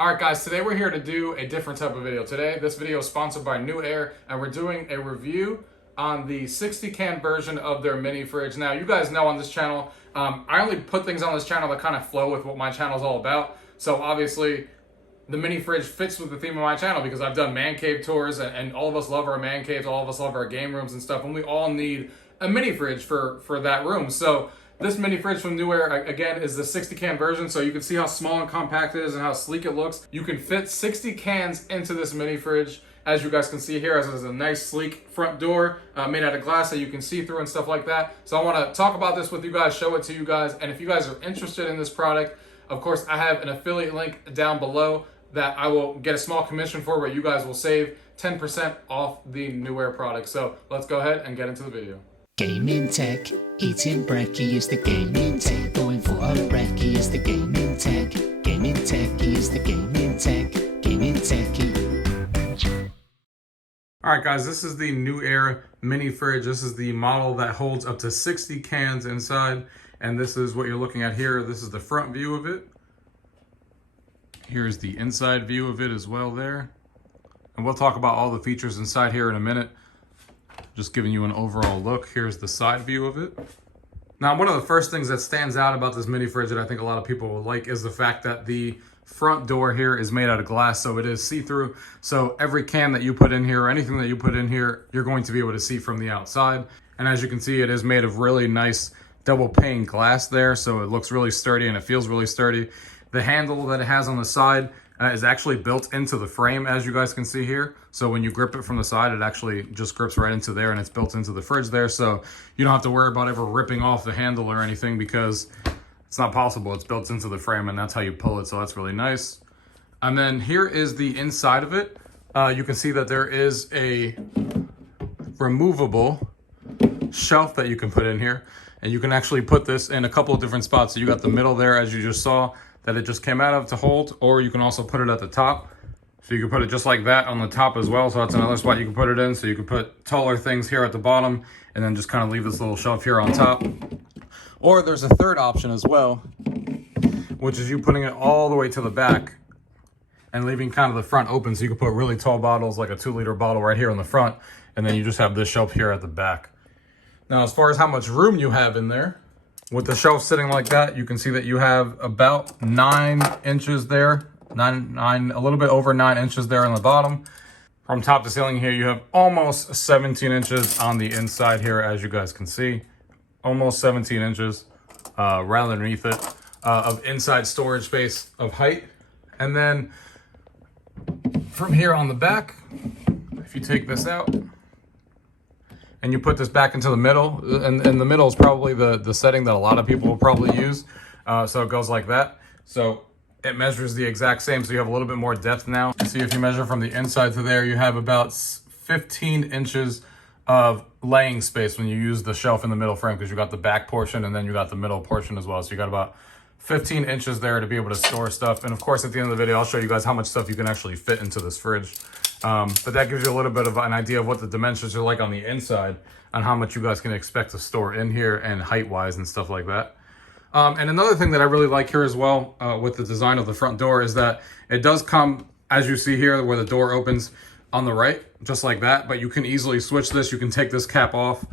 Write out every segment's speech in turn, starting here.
All right, guys, today we're here to do a different type of video. Today, this video is sponsored by NewAir, and we're doing a review on the 60-can version of their mini fridge. Now, you guys know on this channel, I only put things on this channel that kind of flow with what my channel is all about. So obviously, the mini fridge fits with the theme of my channel because I've done man cave tours, and all of us love our man caves, all of us love our game rooms and stuff, and we all need a mini fridge for that room. So this mini fridge from NewAir, again, is the 60-can version, so you can see how small and compact it is and how sleek it looks. You can fit 60 cans into this mini fridge, as you guys can see here, as there's a nice, sleek front door made out of glass that you can see through and stuff like that. So I want to talk about this with you guys, show it to you guys, and if you guys are interested in this product, of course, I have an affiliate link down below that I will get a small commission for, where you guys will save 10% off the NewAir product. So let's go ahead and get into the video. Gaming tech, eating brekkie is the gaming tech. Going for a brekkie is the gaming tech. Gaming techie is the gaming tech. Gaming techie. All right, guys, this is the NewAir mini fridge. This is the model that holds up to 60 cans inside, and this is what you're looking at here. This is the front view of it. Here's the inside view of it as well there. And we'll talk about all the features inside here in a minute. Just giving you an overall look. Here's the side view of it. Now, one of the first things that stands out about this mini fridge that I think a lot of people will like is the fact that the front door here is made out of glass, so it is see-through. So every can that you put in here, or anything that you put in here, you're going to be able to see from the outside. And as you can see, it is made of really nice double pane glass there, so it looks really sturdy and it feels really sturdy. The handle that it has on the side is actually built into the frame, as you guys can see here. So when you grip it from the side, it actually just grips right into there, and it's built into the fridge there. So you don't have to worry about ever ripping off the handle or anything, because it's not possible. It's built into the frame, and that's how you pull it. So that's really nice. And then here is the inside of it. You can see that there is a removable shelf that you can put in here, and you can actually put this in a couple of different spots. So you got the middle there, as you just saw, that it just came out of to hold, or you can also put it at the top. So you can put it just like that on the top as well. So that's another spot you can put it in. So you can put taller things here at the bottom, and then just kind of leave this little shelf here on top. Or there's a third option as well, which is you putting it all the way to the back and leaving kind of the front open, so you can put really tall bottles, like a 2-liter bottle right here in the front, and then you just have this shelf here at the back. Now, as far as how much room you have in there, with the shelf sitting like that, you can see that you have about 9 inches there, a little bit over 9 inches there on the bottom. From top to ceiling here, you have almost 17 inches on the inside here, as you guys can see. Almost 17 inches right underneath it of inside storage space of height. And then from here on the back, if you take this out, and you put this back into the middle, and the middle is probably the setting that a lot of people will probably use. So it goes like that. So it measures the exact same, so you have a little bit more depth now. See, if you measure from the inside to there, you have about 15 inches of laying space when you use the shelf in the middle frame, because you got the back portion and then you got the middle portion as well. So you got about 15 inches there to be able to store stuff. And of course, at the end of the video, I'll show you guys how much stuff you can actually fit into this fridge. But that gives you a little bit of an idea of what the dimensions are like on the inside, and how much you guys can expect to store in here and height-wise and stuff like that. And another thing that I really like here as well with the design of the front door is that it does come, as you see here, where the door opens on the right, just like that. But you can easily switch this. You can take this cap off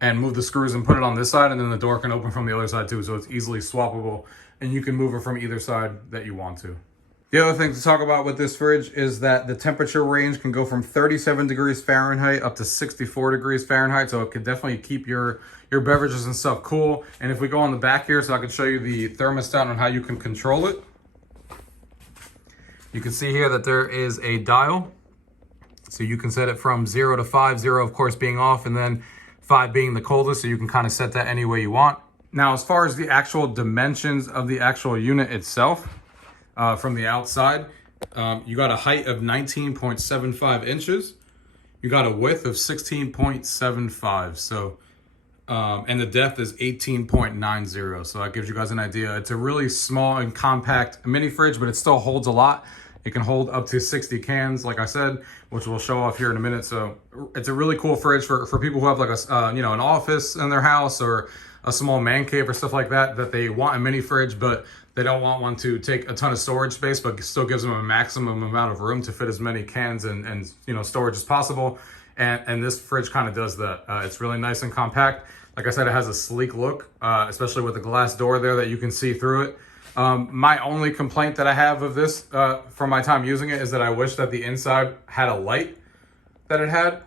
and move the screws and put it on this side, and then the door can open from the other side too. So it's easily swappable, and you can move it from either side that you want to. The other thing to talk about with this fridge is that the temperature range can go from 37 degrees Fahrenheit up to 64 degrees Fahrenheit. So it can definitely keep your beverages and stuff cool. And if we go on the back here, so I can show you the thermostat on how you can control it. You can see here that there is a dial. So you can set it from 0 to 5, 0 of course being off, and then 5 being the coldest. So you can kind of set that any way you want. Now, as far as the actual dimensions of the actual unit itself, from the outside, you got a height of 19.75 inches. You got a width of 16.75. So, and the depth is 18.90. So that gives you guys an idea. It's a really small and compact mini fridge, but it still holds a lot. It can hold up to 60 cans, like I said, which we'll show off here in a minute. So it's a really cool fridge for people who have like a, you know, an office in their house, or a small man cave or stuff like that, that they want a mini fridge, but They don't want one to take a ton of storage space, but still gives them a maximum amount of room to fit as many cans and storage as possible. And this fridge kind of does that. It's really nice and compact. Like I said, it has a sleek look, especially with the glass door there that you can see through it. My only complaint that I have of this from my time using it is that I wish that the inside had a light that it had.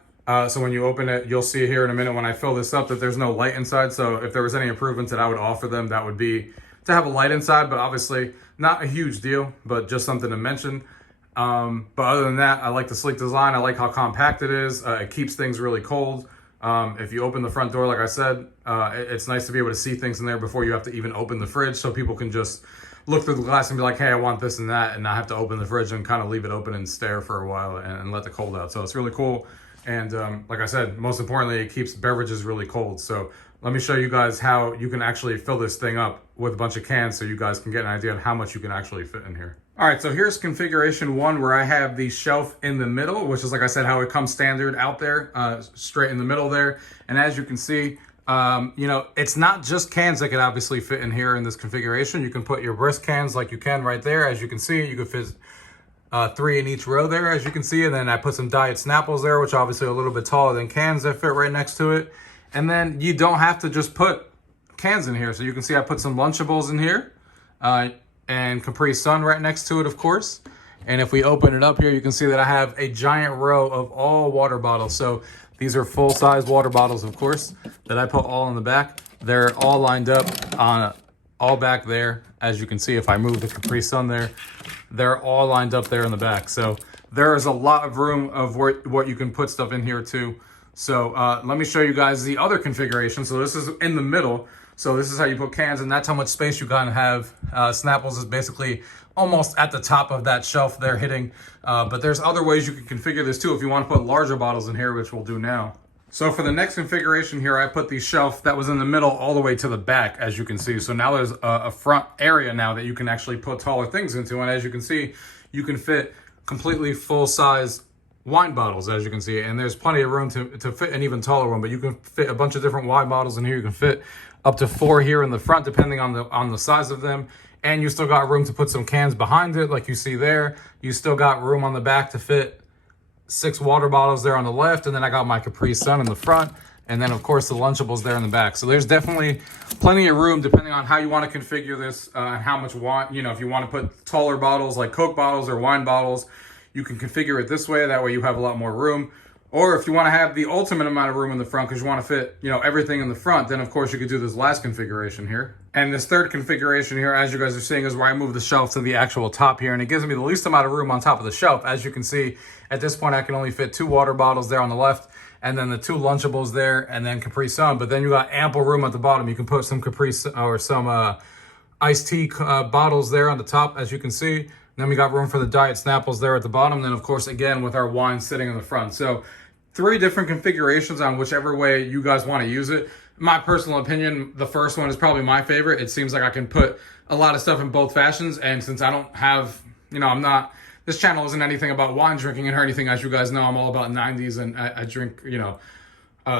So when you open it, you'll see here in a minute when I fill this up that there's no light inside. So if there was any improvements that I would offer them, that would be to have a light inside, but obviously not a huge deal, but just something to mention. But other than that, I like the sleek design. I like how compact it is. It keeps things really cold. If you open the front door, like I said, it's nice to be able to see things in there before you have to even open the fridge, so people can just look through the glass and be like, hey, I want this and that, and not have to open the fridge and kind of leave it open and stare for a while and let the cold out. So it's really cool. And like I said, most importantly, it keeps beverages really cold. So let me show you guys how you can actually fill this thing up with a bunch of cans so you guys can get an idea of how much you can actually fit in here. All right, so here's configuration 1 where I have the shelf in the middle, which is, like I said, how it comes standard out there, straight in the middle there. And as you can see, it's not just cans that can obviously fit in here in this configuration. You can put your brisk cans like you can right there. As you can see, you can fit 3 in each row there, as you can see. And then I put some Diet Snapples there, which obviously are a little bit taller than cans that fit right next to it. And then you don't have to just put cans in here. So you can see I put some Lunchables in here and Capri Sun right next to it, of course. And if we open it up here, you can see that I have a giant row of all water bottles. So these are full-size water bottles, of course, that I put all in the back. They're all lined up on all back there. As you can see, if I move the Capri Sun there, they're all lined up there in the back. So there is a lot of room of what you can put stuff in here too. So let me show you guys the other configuration. So this is in the middle. So this is how you put cans, and that's how much space you kind of have. Snapples is basically almost at the top of that shelf there hitting. But there's other ways you can configure this too if you want to put larger bottles in here, which we'll do now. So for the next configuration here, I put the shelf that was in the middle all the way to the back, as you can see. So now there's a front area now that you can actually put taller things into. And as you can see, you can fit completely full-size wine bottles, as you can see. And there's plenty of room to fit an even taller one, but you can fit a bunch of different wine bottles in here. You can fit up to 4 here in the front, depending on the size of them. And you still got room to put some cans behind it, like you see there. You still got room on the back to fit 6 water bottles there on the left, and then I got my Capri Sun in the front, and then of course the Lunchables there in the back. So there's definitely plenty of room depending on how you want to configure this and how much wine, if you want to put taller bottles like Coke bottles or wine bottles, you can configure it this way. That way you have a lot more room. Or if you want to have the ultimate amount of room in the front because you want to fit, everything in the front, then of course you could do this last configuration here. And this third configuration here, as you guys are seeing, is where I move the shelf to the actual top here, and it gives me the least amount of room on top of the shelf. As you can see, at this point, I can only fit 2 water bottles there on the left, and then the 2 Lunchables there, and then Capri Sun. But then you got ample room at the bottom. You can put some Capri or some iced tea bottles there on the top, as you can see. And then we got room for the Diet Snapples there at the bottom. And then, of course, again, with our wine sitting in the front. So 3 different configurations on whichever way you guys want to use it. My personal opinion, the first one is probably my favorite. It seems like I can put a lot of stuff in both fashions. And since I don't have, this channel isn't anything about wine drinking or anything. As you guys know, I'm all about 90s, and I drink,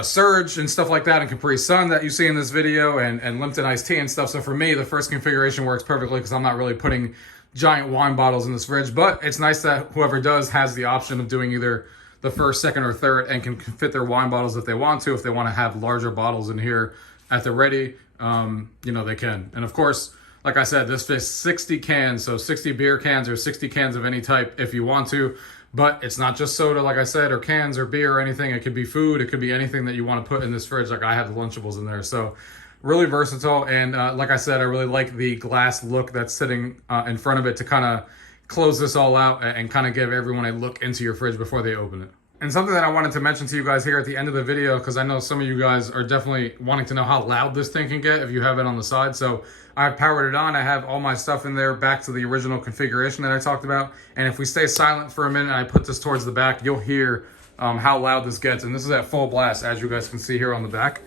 Surge and stuff like that, and Capri Sun that you see in this video, and Lipton iced tea and stuff. So for me, the first configuration works perfectly because I'm not really putting giant wine bottles in this fridge. But it's nice that whoever does has the option of doing either the first, second, or third, and can fit their wine bottles if they want to. If they want to have larger bottles in here at the ready, they can. And of course, like I said, this fits 60 cans, so 60 beer cans or 60 cans of any type if you want to. But it's not just soda, like I said, or cans or beer or anything. It could be food. It could be anything that you want to put in this fridge. Like I have the Lunchables in there. So really versatile. And like I said, I really like the glass look that's sitting in front of it to kind of close this all out and kind of give everyone a look into your fridge before they open it. And something that I wanted to mention to you guys here at the end of the video, because I know some of you guys are definitely wanting to know how loud this thing can get if you have it on the side. So I've powered it on. I have all my stuff in there back to the original configuration that I talked about. And if we stay silent for a minute and I put this towards the back, you'll hear how loud this gets. And this is at full blast, as you guys can see here on the back.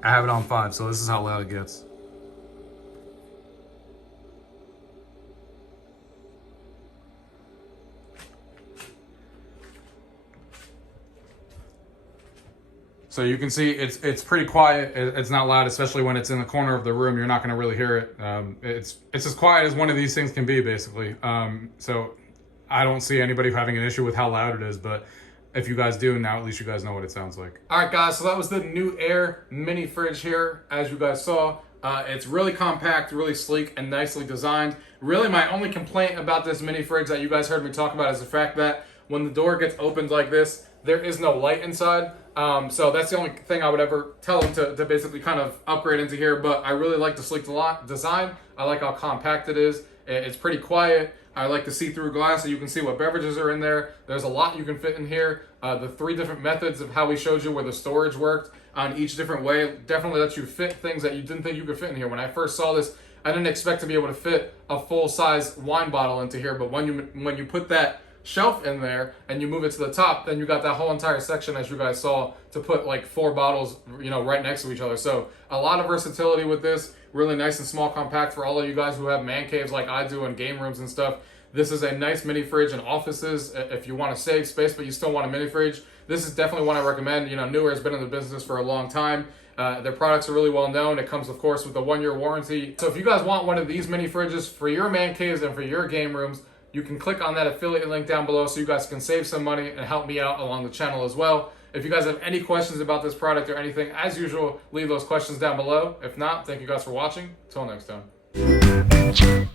I have it on 5, so this is how loud it gets. So you can see it's pretty quiet. It's not loud, especially when it's in the corner of the room. You're not going to really hear it. It's as quiet as one of these things can be, basically. So I don't see anybody having an issue with how loud it is, but if you guys do, now at least you guys know what it sounds like. All right, guys, so that was the NewAir mini fridge here, as you guys saw. It's really compact, really sleek, and nicely designed. Really, my only complaint about this mini fridge that you guys heard me talk about is the fact that when the door gets opened like this, there is no light inside. So that's the only thing I would ever tell them to basically kind of upgrade into here. But I really like the sleek design. I like how compact it is. It's pretty quiet. I like the see-through glass so you can see what beverages are in there. There's a lot you can fit in here. The 3 different methods of how we showed you where the storage worked on each different way definitely lets you fit things that you didn't think you could fit in here. When I first saw this, I didn't expect to be able to fit a full-size wine bottle into here, but when you put that shelf in there and you move it to the top, then you got that whole entire section, as you guys saw, to put like 4 bottles, right next to each other. So a lot of versatility with this. Really nice and small, compact for all of you guys who have man caves like I do and game rooms and stuff. This is a nice mini fridge in offices if you want to save space but you still want a mini fridge. This is definitely one I recommend. NewAir has been in the business for a long time. Their products are really well known. It comes, of course, with a 1-year warranty. So if you guys want one of these mini fridges for your man caves and for your game rooms, you can click on that affiliate link down below so you guys can save some money and help me out along the channel as well. If you guys have any questions about this product or anything, as usual, leave those questions down below. If not, thank you guys for watching. Till next time.